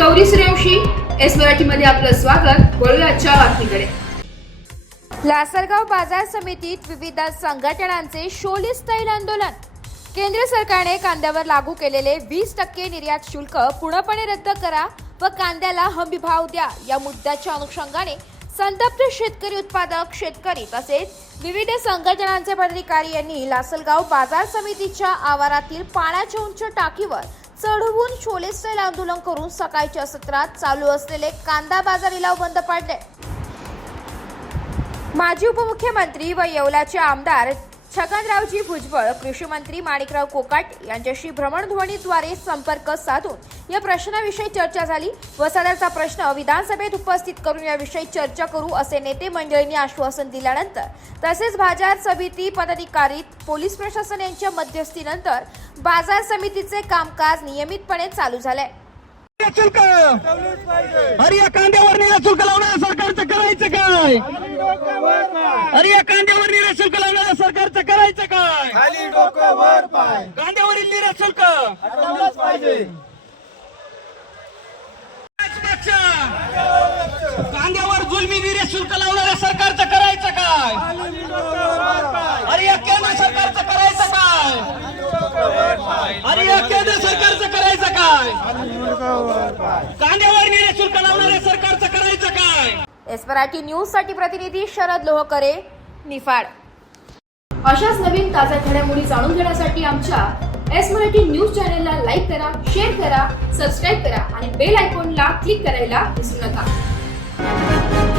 Gauri Suryavanshi, S मराठीमध्ये आपलं स्वागत. वळूया आजच्या बातमीकडे. लासलगाव बाजार समितीत विविध संघटनांचे शोले स्टाईल आंदोलन. केंद्र सरकारने कांद्यावर लागू केलेले 20% निर्यात शुल्क पूर्णपणे रद्द करा व कांद्याला हमीभाव द्या या मुद्द्याच्या अनुषंगाने संतप्त शेतकरी, उत्पादक शेतकरी तसेच विविध संघटनांचे पदाधिकारी यांनी लासलगाव बाजार समितीच्या आवारातील पाण्याच्या उंच टाकीवर चढवून शोले स्टाईल आंदोलन करून सकाळच्या सत्रात चालू असलेले कांदा बाजार लिलाव बंद पाडले. माजी उपमुख्यमंत्री व येवल्याचे आमदार छगनरावजी भुजबळ, कृषी मंत्री माणिकराव कोकाटे यांच्याशी भ्रमणध्वनीद्वारे संपर्क साधून या प्रश्नाविषयी चर्चा झाली व सदरचा प्रश्न विधानसभेत उपस्थित करून याविषयी चर्चा करू असे नेते मंडळींनी आश्वासन दिल्यानंतर तसेच बाजार समिती पदाधिकारी, पोलीस प्रशासन यांच्या मध्यस्थीनंतर बाजार समितीचे कामकाज नियमितपणे चालू झाले. अरे या कांद्यावर निर्यात शुल्क लावणाऱ्या सरकारचं करायचं काय? अरे या कांद्यावर निर्यात शुल्क लावणाऱ्या सरकारचं करायचं काय? खाली डोकं वर पाय, कांद्यावरील निर्यात शुल्क हटवलंच पाहिजे. कांद्यावर जुलमी निर्यात शुल्क लावणाऱ्या सरकारचं करायचं काय? खाली डोकं वर पाय, अरे या केंद्र सरकारचं करायचं काय? अरे या केंद्र सरकारचं करायचं काय? कांद्यावर निर्यात शुल्क लावणाऱ्या सरकारचं करायचं काय? एस मराठी न्यूज साठी प्रतिनिधी शरद लोहकरे, निफाड. अशाच नवीन ताज्या घडामोडी जाणून घेण्यासाठी आमच्या एस मराठी न्यूज चॅनलला लाईक करा, शेअर करा, सबस्क्राईब करा आणि बेल आयकॉनला क्लिक करायला विसरू नका.